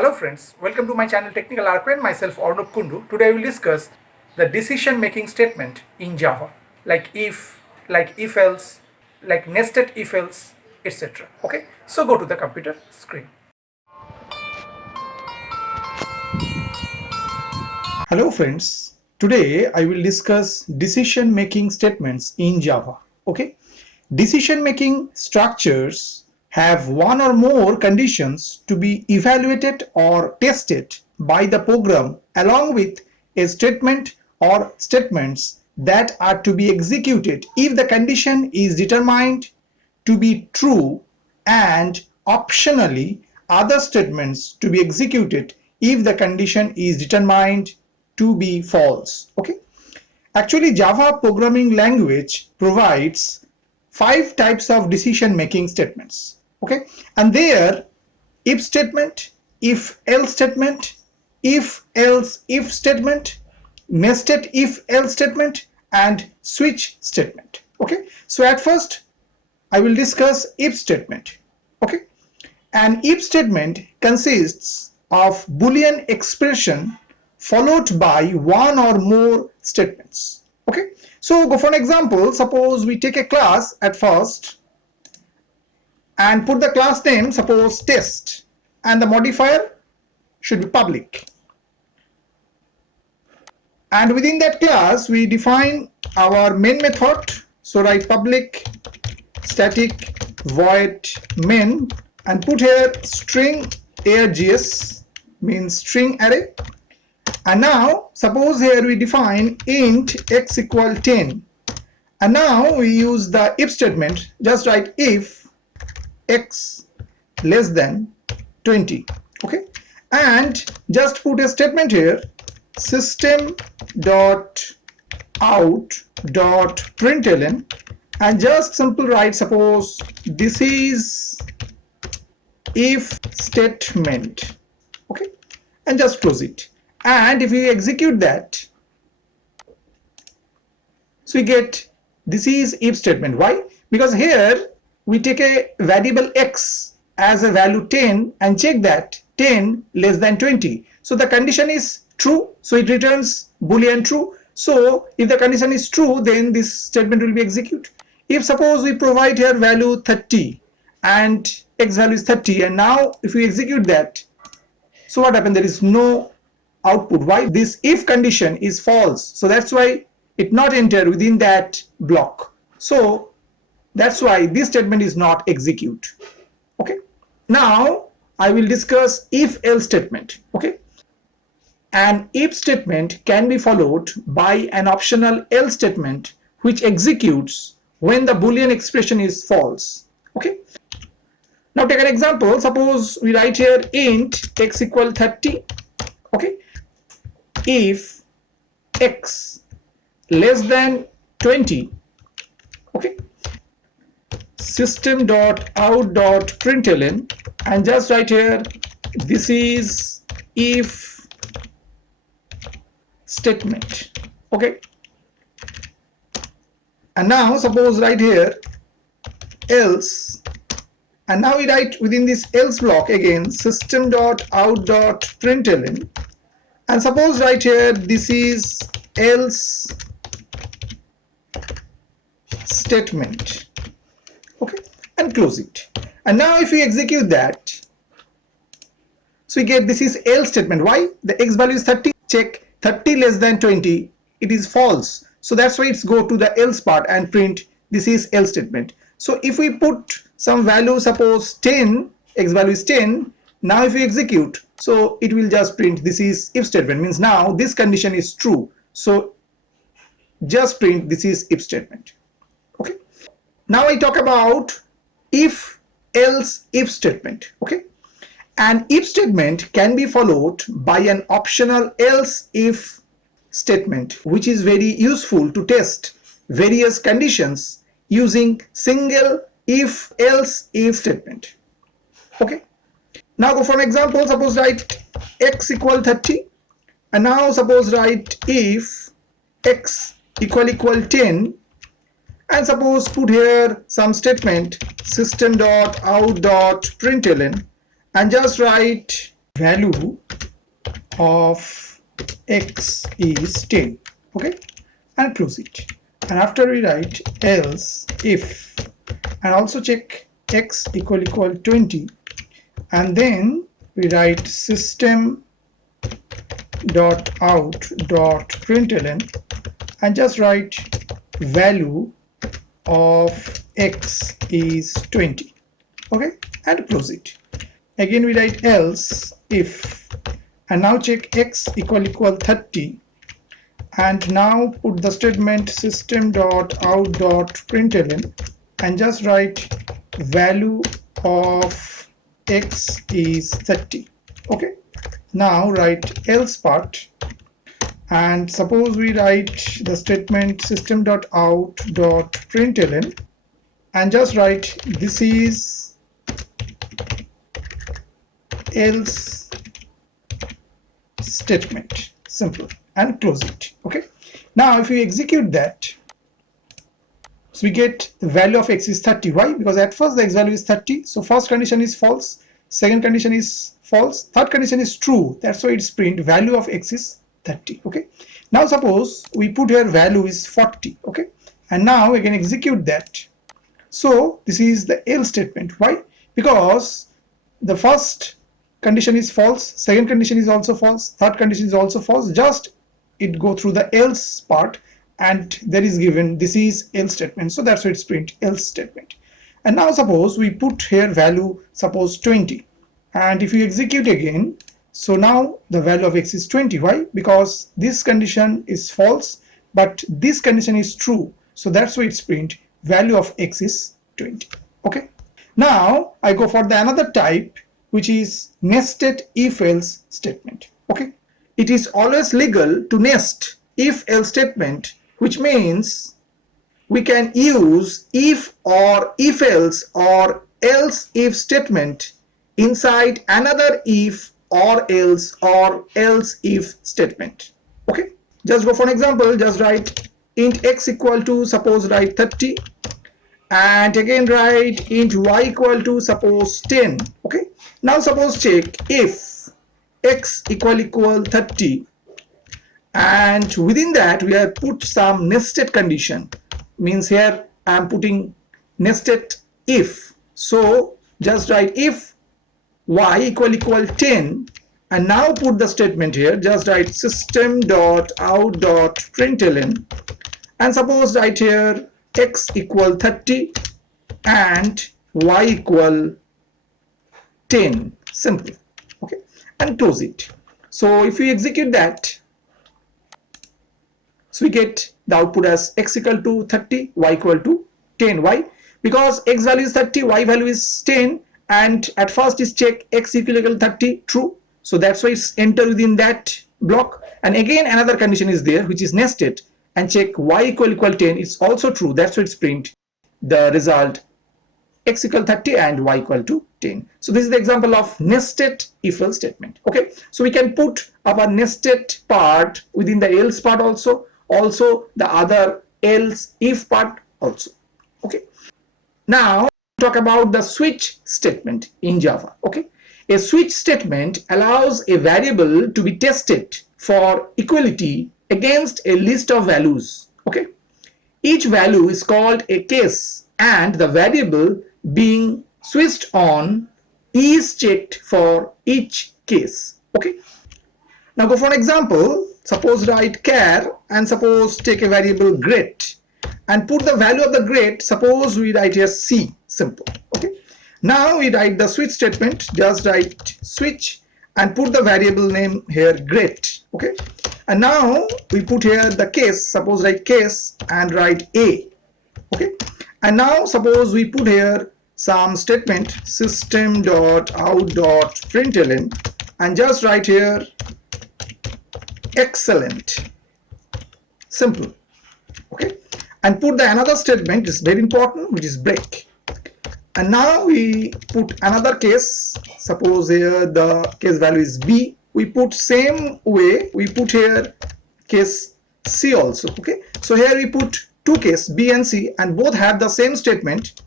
Hello friends, welcome to my channel Technical Arcane. Myself Arnab Kundu. Today I will discuss the decision making statement in Java, like if else, like nested if else, etc. Okay, so go to the computer screen. Hello friends, today I will discuss decision making statements in Java. Okay, decision making structures have one or more conditions to be evaluated or tested by the program along with a statement or statements that are to be executed if the condition is determined to be true and optionally other statements to be executed if the condition is determined to be false. Okay, actually Java programming language provides 5 types of decision making statements. Okay, and there if statement, if else statement, if else if statement, nested if else statement, and switch statement. Okay, so at first I will discuss if statement. Okay, an if statement consists of Boolean expression followed by one or more statements. Okay, so go for an example. Suppose we take a class at first and put the class name, suppose test, and the modifier should be public. And within that class we define our main method. So write public static void main and put here string args, means string array. And now suppose here we define int x equal 10, and now we use the if statement. Just write if x less than 20. Okay, and just put a statement here, system dot out dot println, and just simple write suppose this is if statement. Okay, and just close it. And if we execute that, so we get this is if statement. Why? Because here we take a variable x as a value 10 and check that 10 less than 20. So the condition is true, so it returns Boolean true. So if the condition is true, then this statement will be executed. If suppose we provide here value 30 and x value is 30, and now if we execute that, so what happened? There is no output. Why? This if condition is false, so that's why it not enter within that block. So that's why this statement is not execute. Okay, now I will discuss if else statement. Okay, an if statement can be followed by an optional else statement which executes when the Boolean expression is false. Okay, now take an example. Suppose we write here int x equal 30. Okay, if x less than 20. Okay, system dot out dot println, and just write here this is if statement. Okay, and now suppose write here else, and now we write within this else block again system dot out dot println, and suppose write here this is else statement. Okay, and close it. And now if we execute that, so we get this is else statement. Why? The x value is 30. Check 30 less than 20, it is false. So that's why it's go to the else part and print this is else statement. So if we put some value, suppose 10, x value is 10, now if we execute, so it will just print this is if statement, means now this condition is true. So just print this is if statement. Okay, now I talk about if else if statement. Okay, an if statement can be followed by an optional else if statement, which is very useful to test various conditions using single if else if statement. Okay, now go for an example. Suppose write x equal 30, and now suppose write if x equal 10, and suppose put here some statement system dot out dot println, and just write value of x is 10. Okay, and close it. And after we write else if, and also check x equal 20, and then we write system dot out dot println and just write value of x is 20. Okay, and close it. Again we write else if, and now check x equal 30, and now put the statement system dot out dot println and just write value of x is 30. Okay, now write else part, and suppose we write the statement system dot out dot println and just write this is else statement, simple, and close it. Okay, now if we execute that, so we get the value of x is 30. Why? Because at first the x value is 30, so first condition is false, second condition is false, third condition is true, that's why it's print value of x is 30. Okay, now suppose we put here value is 40. Okay, and now we can execute that. So this is the else statement. Why? Because the first condition is false, second condition is also false, third condition is also false, just it go through the else part, and there is given this is else statement, so that's why it's print else statement. And now suppose we put here value suppose 20, and if you execute again, so now the value of x is 20. Why? Because this condition is false but this condition is true, so that's why it's print value of x is 20. Okay, now I go for the another type, which is nested if else statement. Okay, it is always legal to nest if else statement, which means we can use if or if else or else if statement inside another if or else if statement. Okay, just go for an example, just write int x equal to suppose write 30, and again write int y equal to suppose 10. Okay, now suppose check if x equal 30, and within that we have put some nested condition, means here I am putting nested if. So just write if y equal 10, and now put the statement here, just write system dot out dot println, and suppose write here x equal 30 and y equal 10, simple. Okay, and close it. So if we execute that, so we get the output as x equal to 30, y equal to 10. Why? Because x value is 30, y value is 10, and at first is check x equal 30 true, so that's why it's enter within that block, and again another condition is there which is nested, and check y equal 10, it's also true, that's why it's print the result x equal 30 and y equal to 10. So this is the example of nested if else statement. Okay, so we can put our nested part within the else part also the other else if part also. Okay, now talk about the switch statement in Java. Okay, a switch statement allows a variable to be tested for equality against a list of values. Okay, each value is called a case, and the variable being switched on is checked for each case. Okay, now go for an example. Suppose write char and suppose take a variable grade and put the value of the grade, suppose we write here C, simple. Okay, now we write the switch statement, just write switch and put the variable name here grade. Okay, and now we put here the case, suppose write case and write A. Okay, and now suppose we put here some statement system dot out dot println and just write here excellent, simple. Okay, and put the another statement is very important, which is break. And now we put another case, suppose here the case value is B, we put same way, we put here case C also. Okay, so here we put two cases B and C, and both have the same statement,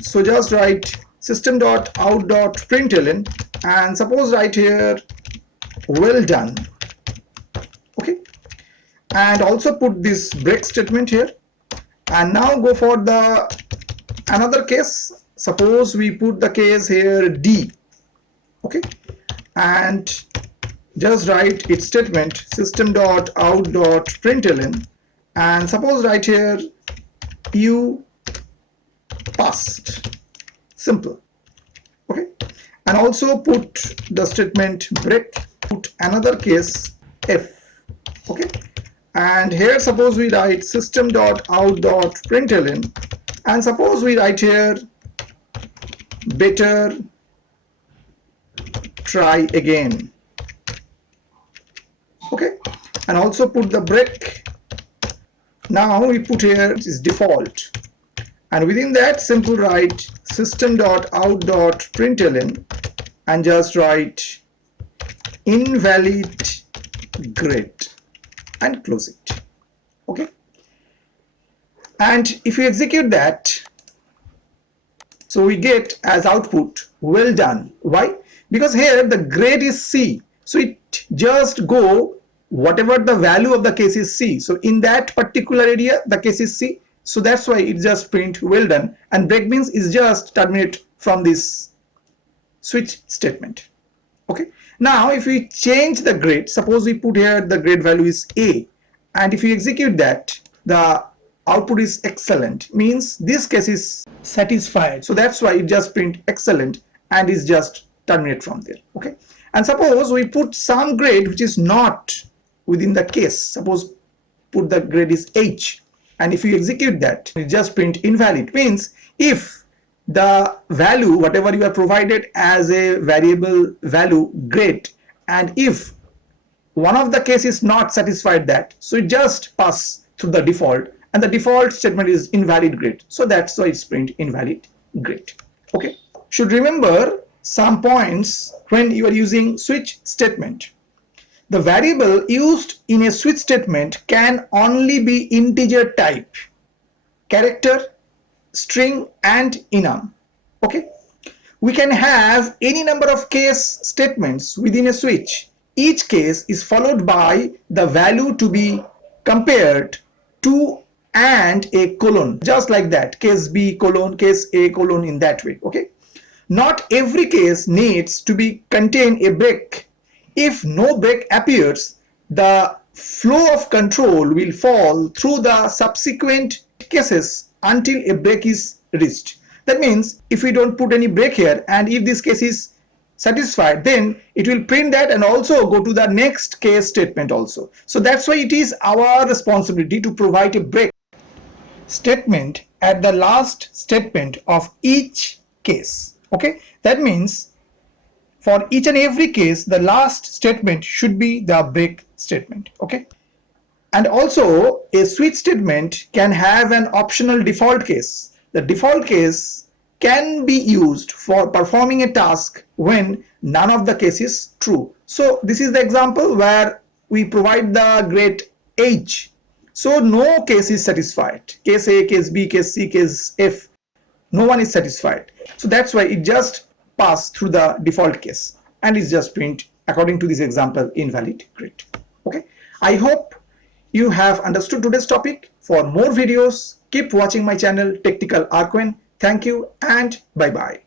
so just write system.out.println, and suppose write here well done. Okay, and also put this break statement here. And now go for the another case. Suppose we put the case here D. Okay, and just write its statement system.out.println, and suppose write here you passed. Simple. Okay, and also put the statement break, put another case F. Okay, and here suppose we write system.out.println, and suppose we write here better try again. Okay, and also put the break. Now we put here is default, and within that simple write system.out.println and just write invalid grade and close it. Okay, and if you execute that, so we get as output well done. Why? Because here the grade is C, so it just go whatever the value of the case is C. So in that particular area the case is C, so that's why it just print well done, and break means is just terminate from this switch statement. Okay, now if we change the grade, suppose we put here the grade value is A, and if you execute that, the output is excellent, means this case is satisfied, so that's why it just print excellent and is just terminate from there. Okay, and suppose we put some grade which is not within the case, suppose put the grade is H, and if you execute that, it just print invalid, means if the value whatever you are provided as a variable value grade, and if one of the case is not satisfied that, so it just pass through the default, and the default statement is invalid grade, so that's why it's print invalid grade. Okay, should remember some points when you are using switch statement. The variable used in a switch statement can only be integer type, character, string, and enum. Okay, we can have any number of case statements within a switch. Each case is followed by the value to be compared to and a colon, just like that, case B colon, case A colon, in that way. Okay, not every case needs to be contain a break. If no break appears, the flow of control will fall through the subsequent cases until a break is reached. That means if we don't put any break here, and if this case is satisfied, then it will print that and also go to the next case statement also. So that's why it is our responsibility to provide a break statement at the last statement of each case. Okay, that means for each and every case the last statement should be the break statement. Okay, and also a switch statement can have an optional default case. The default case can be used for performing a task when none of the case is true. So this is the example where we provide the grade H, so no case is satisfied, case A, case B, case C, case F, no one is satisfied, so that's why it just pass through the default case and is just print according to this example invalid grade. Okay, I hope you have understood today's topic. For more videos, keep watching my channel Technical Arquen. Thank you and bye bye.